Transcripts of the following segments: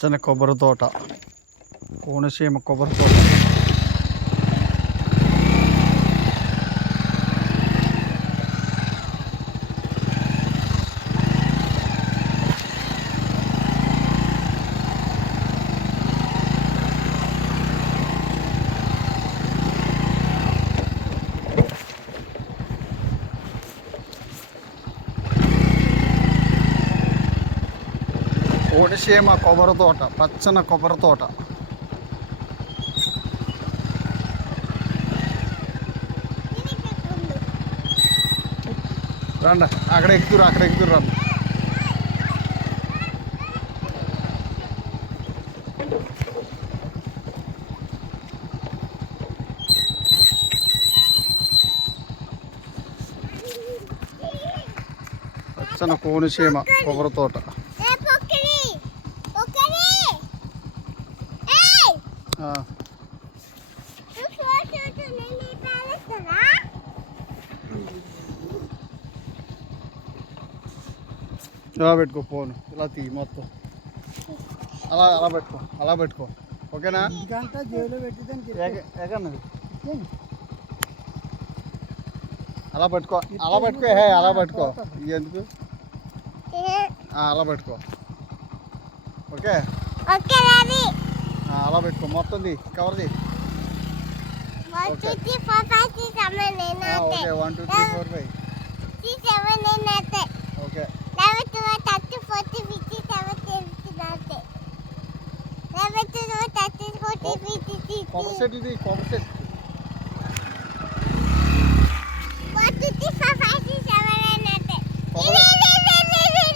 పచ్చని కొబ్బరి తోట, కోనసీమ కొబ్బరి తోట. కోనసీమ కొబ్బరి తోట, పచ్చని కొబ్బరి తోట. రండి, అక్కడ ఎక్కుతురు రండి. పచ్చని కోనసీమ కొబ్బరి తోట. ఇలా పెట్టుకో ఫోన్, ఇలా తీ మొత్తం, అలా పెట్టుకో ఓకేనా? అలా పెట్టుకో అలా పెట్టుకో ఎందుకు అలా పెట్టుకో. ఓకే అలా పెట్టుకో మొత్తం ది కవర్ది. Okay 1 2 3 4 5 okay.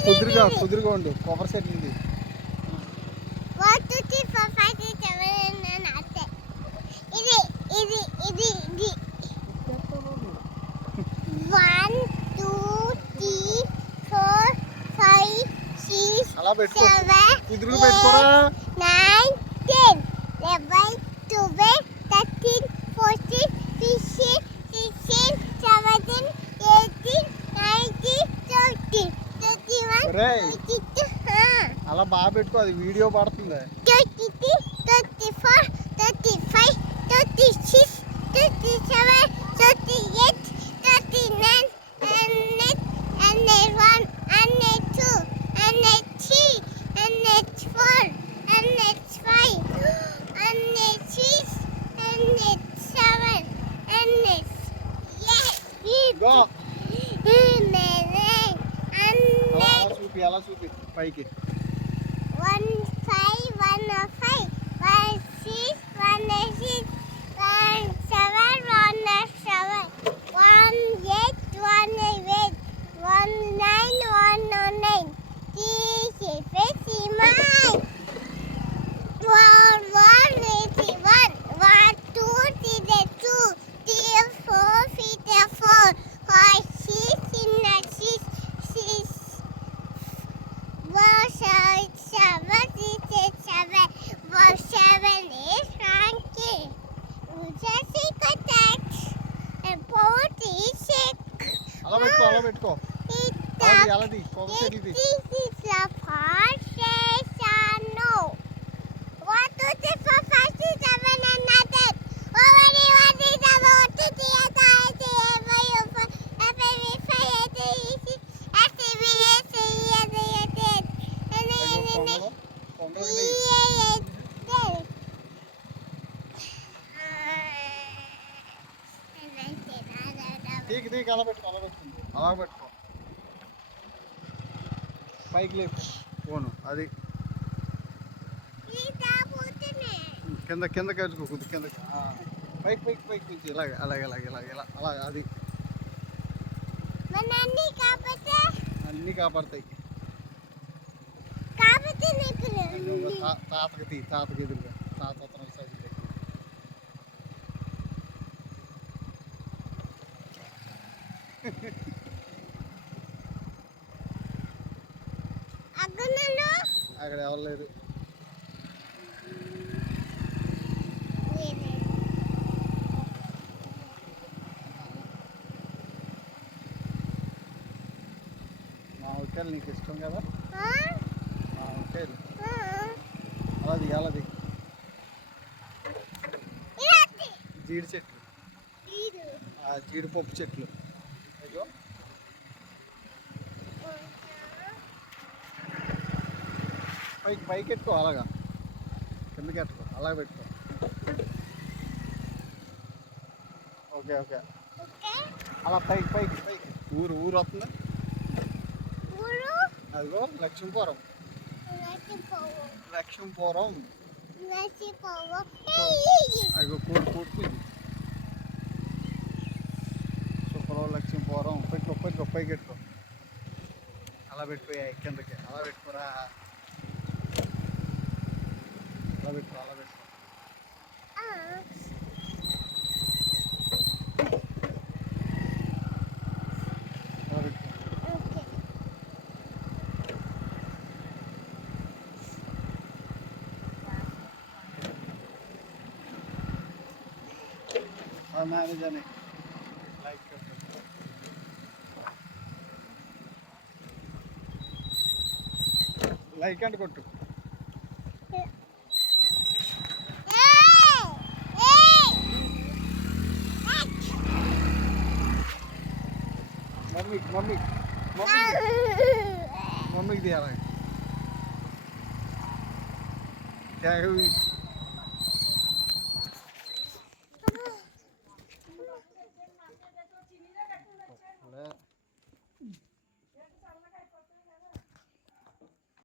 కొబ్బరి చెట్టు కుదురుగా ఉండు. కొబ్బరి చెట్టు ఇది. 1 2 3 4 5 6 7 అలా పెట్టుకో, కుదురుగా పెట్టుకోరా. 9 10 11 12 13 14 15 16 17 18 19 20 21 22 అలా బాగా పెట్టుకో, అది వీడియో పడుతుంది. 23 24 35 36 37 38 39 101 102 103 104 105 106 107 గో అలా చూపి పైకి. 15 105 16 106 17 107 18 108 19 109 అలా పెట్టుకో అలాది కొబ్బరి చెట్టు ఇది. తీకి అలా పెట్టుకో అలా పెట్టుకో పైకి లేపు ఫోను. అది కింద కలుసుకో, కొద్ది కిందకి పైకి కొంచెం ఇలాగే అలా అది అన్నీ కాపాడతాయి. తాతకి ఎదురుగా తాత సైజు అక్కడ ఎవరు లేరు. మామిడికాయలు నీకు ఇష్టం కదా? మామిడికాయలు అలాది అలాది ఇలాంటి జీడి చెట్లు వీడు జీడిపప్పు చెట్లు అయ్యో పైకి పైకి ఎట్టుకో అలాగా కిందకి ఎట్టుకో అలాగ పెట్టుకో ఓకే ఓకే ఓకే అలా పైకి పైకి పైకి ఊరు ఊరు వస్తుంది ఊరు అదిగో లక్ష్మీపురం నచ్చిపోవు లక్ష్మీపురం నచ్చిపోవు అదిగో కూడు కూడుతుంది సూపర్ లక్ష్మీపురం పెట్టుకో పెట్టుకో పైకి పెట్టుకో అలా పెట్టిపోయాయి కిందకి అలా పెట్టుకోరా అలా పెట్టుకో అలా పెట్టుకో అలా పెట్టుకో ఓకే మేనేజ్ అని లైక్ లైక్ అంటే కొట్టు మమ్మీ మమ్మీ మమ్మీ మమ్మీకి తీయాలి